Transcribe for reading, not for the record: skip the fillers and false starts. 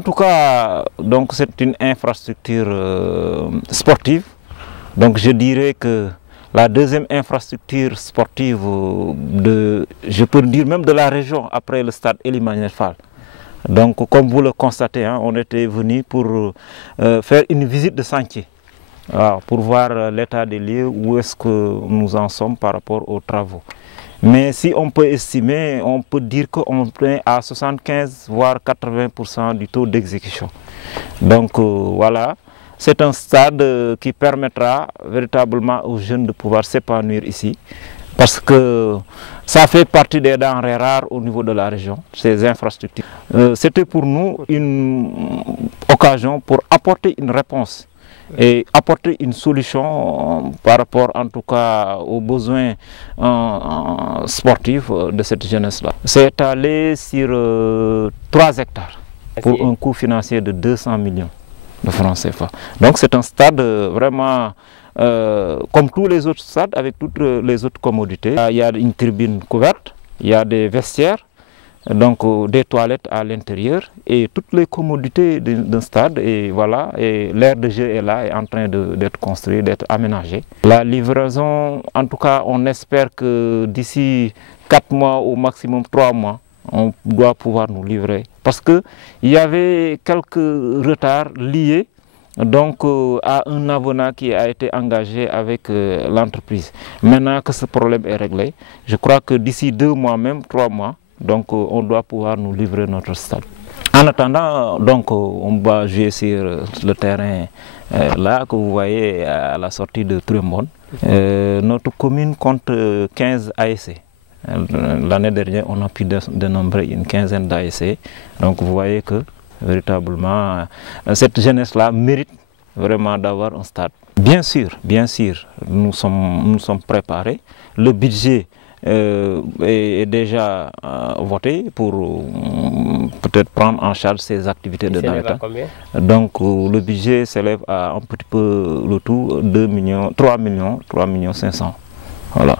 En tout cas, donc c'est une infrastructure sportive. Donc je dirais que la deuxième infrastructure sportive je peux dire même de la région après le stade Ely Maniel Fall. Donc comme vous le constatez, hein, on était venu pour faire une visite de chantier. Alors, pour voir l'état des lieux, où est-ce que nous en sommes par rapport aux travaux. Mais si on peut estimer, on peut dire qu'on est à 75 voire 80% du taux d'exécution. Donc voilà, c'est un stade qui permettra véritablement aux jeunes de pouvoir s'épanouir ici. Parce que ça fait partie des denrées rares au niveau de la région, ces infrastructures. C'était pour nous une occasion pour apporter une réponse et apporter une solution par rapport en tout cas aux besoins sportifs de cette jeunesse-là. C'est étalé sur 3 hectares pour un coût financier de 200 millions de francs CFA. Donc c'est un stade vraiment comme tous les autres stades avec toutes les autres commodités. Il y a une tribune couverte, il y a des vestiaires, donc des toilettes à l'intérieur et toutes les commodités d'un stade, et voilà, et l'aire de jeu est là, est en train d'être construit, d'être aménagé. La livraison, en tout cas, on espère que d'ici 4 mois au maximum 3 mois, on doit pouvoir nous livrer. Parce qu'il y avait quelques retards liés donc à un avenant qui a été engagé avec l'entreprise. Maintenant que ce problème est réglé, je crois que d'ici 2 mois, même 3 mois, donc on doit pouvoir nous livrer notre stade. En attendant, donc on va jouer sur le terrain là que vous voyez à la sortie de Trumbonne. Notre commune compte 15 ASC. L'année dernière, on a pu dénombrer une quinzaine d'ASC. Donc vous voyez que véritablement cette jeunesse-là mérite vraiment d'avoir un stade. Bien sûr, nous sommes préparés. Le budget est déjà voté pour peut-être prendre en charge ces activités de l'État. Donc le budget s'élève à un petit peu le tout 3 millions 500. Voilà.